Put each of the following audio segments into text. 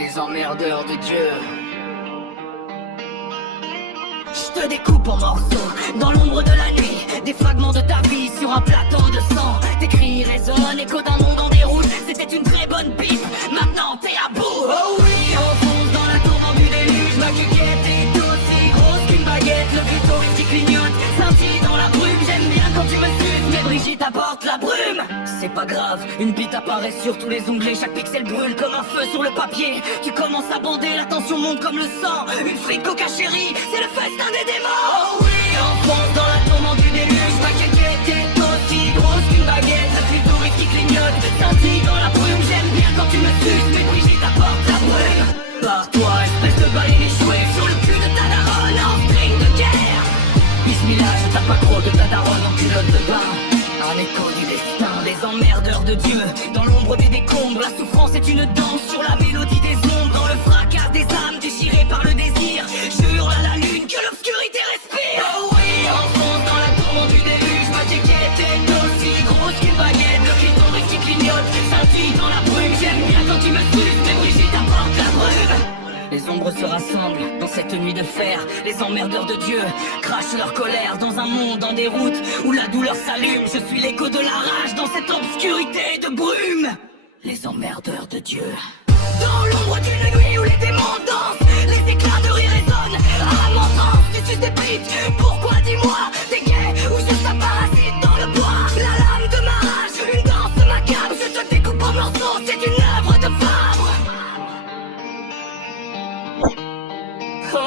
Les emmerdeurs de Dieu. Je te découpe en morceaux, dans l'ombre de la nuit. Des fragments de ta vie sur un plateau de sang. Tes cris résonnent, écho d'un monde en déroute. C'était une très bonne pipe, maintenant t'es à bout. Oh oui, on fonce dans la tourmente du déluge. Ma cuquette est aussi grosse qu'une baguette. Le clitoris qui clignote, scintille dans la brume. J'aime bien quand tu me suces, mais Brigitte apporte la brume. C'est pas grave, une bite apparaît sur tous les onglets. Chaque pixel brûle comme un feu sur le papier. Tu commences à bander, la tension monte comme le sang. Une frite coca chérie, c'est le festin des démons. Oh oui, on fonce dans la tourmente du déluge. Ma caquette est aussi grosse qu'une baguette. Le clitoris qui clignote, scintille dans la brume. J'aime bien quand tu me suces, mais Brigitte apporte la brume. Barre-toi, espèce de baleine échouée sur le cul de ta daronne en string de guerre. Bismillah, je tape pas gros de ta daronne en culotte de bain. Un écho du destin, des emmerdeurs de Dieu. Dans l'ombre des décombres, la souffrance est une danse sur la mélodie des ombres. Dans le fracas des âmes déchirées par le désir, je hurle à la lune que l'obscurité respire. Oh oui, on fonce dans la tourmente du déluge. Ma jaquette est aussi grosse qu'une baguette. Le clitoris qui clignote, scintille dans la brume. J'aime bien quand tu me suces, mais Brigitte apporte la brume. Les ombres se rassemblent dans cette nuit de fer. Les emmerdeurs de Dieu crachent leur colère dans un monde en déroute où la douleur s'allume. Je suis l'écho de la rage dans cette obscurité de brume. Les emmerdeurs de Dieu. Dans l'ombre d'une nuit où les démons dansent, les éclats de rire résonnent à mon sens. Tu suces des briques, pourquoi dis-moi? T'es gay ou juste un parasite dans le bois? La lame de ma rage, une danse macabre. Je te découpe en morceaux, c'est une œuvre de Fabre. Oh,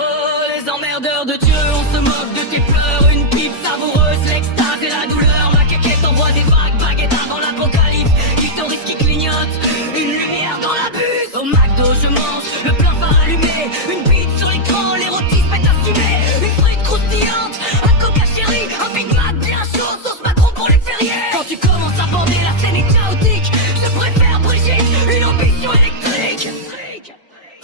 les emmerdeurs de Dieu, on se moque de tes pleurs. Une pipe savoureuse, l'extase et la douleur. Ma caquette envoie des vagues, baguette avant l'apocalypse. Clitoris qui clignote, une lumière dans la buse. Au McDo je mange, le plein phare allumé. Une bite sur l'écran, l'érotisme est assumé. Une frite croustillante, un coca chéri. Un Big Mac bien chaud, sauce Macron pour les fériés. Quand tu commences à bander, la scène est chaotique. Je préfère Brigitte, une ambition électrique.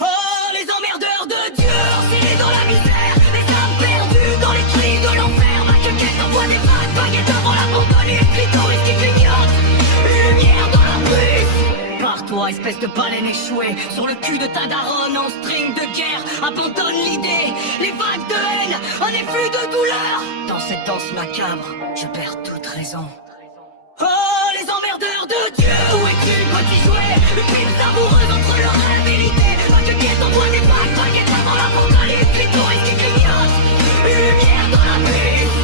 Oh, les emmerdeurs de Dieu, ensilés dans la misère. Les âmes perdues dans les cris de l'enfer. Ma cuquette envoie des vagues, baguette avant la bombonnière. Clitoris qui clignote, une lumière dans la brise. Pars-toi, espèce de baleine échouée sur le cul de ta daronne en string de guerre. Abandonne l'idée, les vagues de haine, un effluve de douleur. Dans cette danse macabre, je perds toute raison. Oh, les emmerdeurs de Dieu, où es-tu, petit jouet? Une pipe savoureuse entre le rêve et l'idée. Ma cuquette envoie des vagues, baguette avant l'apocalypse. Clitoris qui clignote, une lumière dans la brise.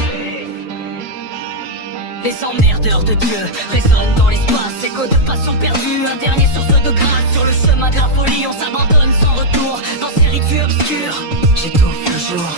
Les emmerdeurs de Dieu résonnent dans l'espace. Écho de passion perdue, un dernier source de grâce. Sur le chemin de la folie, on s'abandonne sans retour dans ces rituels obscurs. J'étouffe le jour.